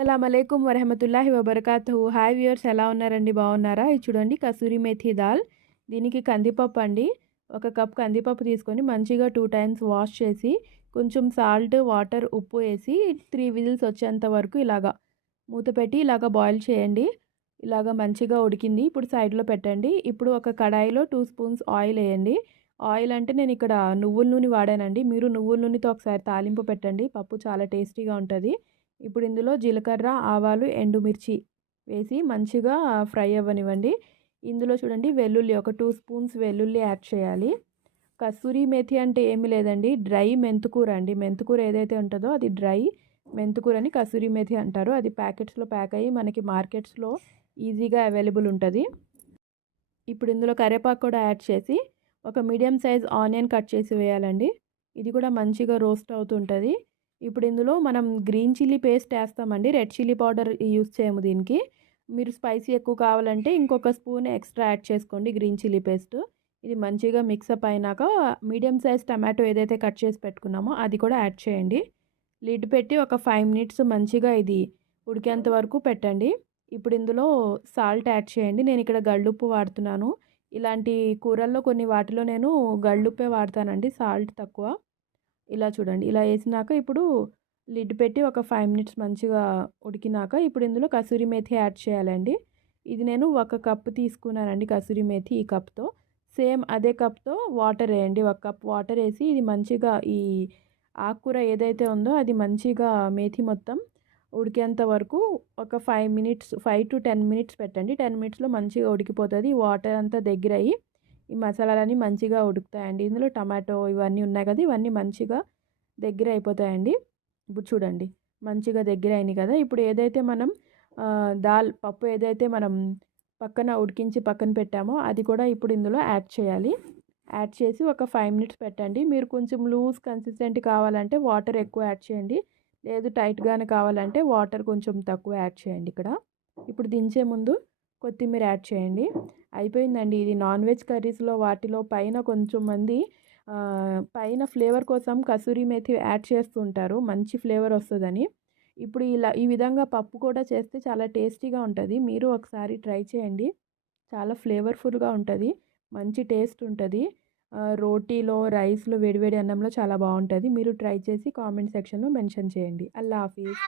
అస్సలామలైకుం వరహమతుల్లాహి వబర్కాతుహు. Hi viewers, ఎలా ఉన్నారండి? బాగున్నారా? ఇది చూడండి, కసూరి మేథి దాల్. దీనికి కందిపప్పు అండి. ఒక కప్ కందిపప్పు తీసుకొని మంచిగా 2 టైమ్స్ వాష్ చేసి కొంచెం సాల్ట్, వాటర్, ఉప్పు వేసి 3 విజిల్స్ వచ్చేంత వరకు ఇలాగా మూత పెట్టి ఇలాగ బాయిల్ చేయండి. ఇలాగ మంచిగా ఉడికింది. ఇప్పుడు సైడ్లో పెట్టండి. ఇప్పుడు ఒక కడాయిలో 2 స్పూన్స్ ఆయిల్ వేయండి. ఆయిల్ అంటే నేను ఇక్కడ నువ్వుల నూనె వాడానండి. మీరు నువ్వుల నూనెతో ఒకసారి తాలింపు పెట్టండి. పప్పు చాలా టేస్టీగా ఉంటుంది. ఇప్పుడు ఇందులో జీలకర్ర, ఆవాలు, ఎండుమిర్చి వేసి మంచిగా ఫ్రై అవ్వనివ్వండి. ఇందులో చూడండి, వెల్లుల్లి ఒక 2 స్పూన్స్ వెల్లుల్లి యాడ్ చేయాలి. కస్తూరి మేథి అంటే ఏమి లేదండి, డ్రై మెంతుకూర అండి. మెంతుకూర ఏదైతే ఉంటుందో అది డ్రై మెంతుకూరని కస్తూరి మేథి అంటారు. అది ప్యాకెట్స్లో ప్యాక్ అయ్యి మనకి మార్కెట్స్లో ఈజీగా అవైలబుల్ ఉంటుంది. ఇప్పుడు ఇందులో కరివేపాకు కూడా యాడ్ చేసి ఒక మీడియం సైజ్ ఆనియన్ కట్ చేసి వేయాలండి. ఇది కూడా మంచిగా రోస్ట్ అవుతుంటుంది. ఇప్పుడు ఇందులో మనం గ్రీన్ చిల్లీ పేస్ట్ వేస్తామండి. రెడ్ చిల్లీ పౌడర్ యూస్ చేయము దీనికి. మీరు స్పైసీ ఎక్కువ కావాలంటే ఇంకొక స్పూన్ ఎక్స్ట్రా యాడ్ చేసుకోండి గ్రీన్ చిల్లీ పేస్ట్. ఇది మంచిగా మిక్సప్ అయినాక మీడియం సైజ్ టమాటో ఏదైతే కట్ చేసి పెట్టుకున్నామో అది కూడా యాడ్ చేయండి. లిడ్ పెట్టి ఒక 5 మినిట్స్ మంచిగా ఇది ఉడికేంత వరకు పెట్టండి. ఇప్పుడు ఇందులో సాల్ట్ యాడ్ చేయండి. నేను ఇక్కడ గళ్ళుప్పు వాడుతున్నాను. ఇలాంటి కూరల్లో కొన్ని వాటిలో నేను గళ్ళుప్పే వాడతానండి, సాల్ట్ తక్కువ. ఇలా చూడండి, ఇలా వేసినాక ఇప్పుడు లిడ్ పెట్టి ఒక 5 మినిట్స్ మంచిగా ఉడికినాక ఇప్పుడు ఇందులో కసూరి మేథి యాడ్ చేయాలండి. ఇది నేను ఒక కప్ తీసుకున్నానండి కసూరి మేథి. ఈ కప్తో సేమ్ అదే కప్తో వాటర్ వేయండి. ఒక కప్ వాటర్ వేసి ఇది మంచిగా ఈ ఆకుకూర ఏదైతే ఉందో అది మంచిగా మేథి మొత్తం ఉడికేంత వరకు ఒక 5 మినిట్స్, 5 to 10 మినిట్స్ పెట్టండి. 10 మినిట్స్లో మంచిగా ఉడికిపోతుంది. వాటర్ అంతా దగ్గర అయ్యి ఈ మసాలాలన్నీ మంచిగా ఉడుకుతాయండి. ఇందులో టమాటో ఇవన్నీ ఉన్నాయి కదా, ఇవన్నీ మంచిగా దగ్గర అయిపోతాయండి. ఇప్పుడు చూడండి, మంచిగా దగ్గర అయినాయి కదా. ఇప్పుడు ఏదైతే మనం దాల్ పప్పు ఏదైతే మనం పక్కన ఉడికించి పక్కన పెట్టామో అది కూడా ఇప్పుడు ఇందులో యాడ్ చేయాలి. యాడ్ చేసి ఒక 5 మినిట్స్ పెట్టండి. మీరు కొంచెం లూజ్ కన్సిస్టెంట్ కావాలంటే వాటర్ ఎక్కువ యాడ్ చేయండి. లేదు టైట్గానే కావాలంటే వాటర్ కొంచెం తక్కువ యాడ్ చేయండి ఇక్కడ. ఇప్పుడు దించే ముందు కొత్తిమీర యాడ్ చేయండి. అయిపోయిందండి. ఇది నాన్ వెజ్ కర్రీస్లో వాటిలో పైన కొంచెం మంది పైన ఫ్లేవర్ కోసం కసూరి మేథి యాడ్ చేస్తుంటారు, మంచి ఫ్లేవర్ వస్తుందని. ఇప్పుడు ఇలా ఈ విధంగా పప్పు కూడా చేస్తే చాలా టేస్టీగా ఉంటుంది. మీరు ఒకసారి ట్రై చేయండి. చాలా ఫ్లేవర్ఫుల్గా ఉంటుంది, మంచి టేస్ట్ ఉంటుంది. రోటీలో, రైస్లో, వేడివేడి అన్నంలో చాలా బాగుంటుంది. మీరు ట్రై చేసి కామెంట్ సెక్షన్లో మెన్షన్ చేయండి. అల్లా హాఫీజ్.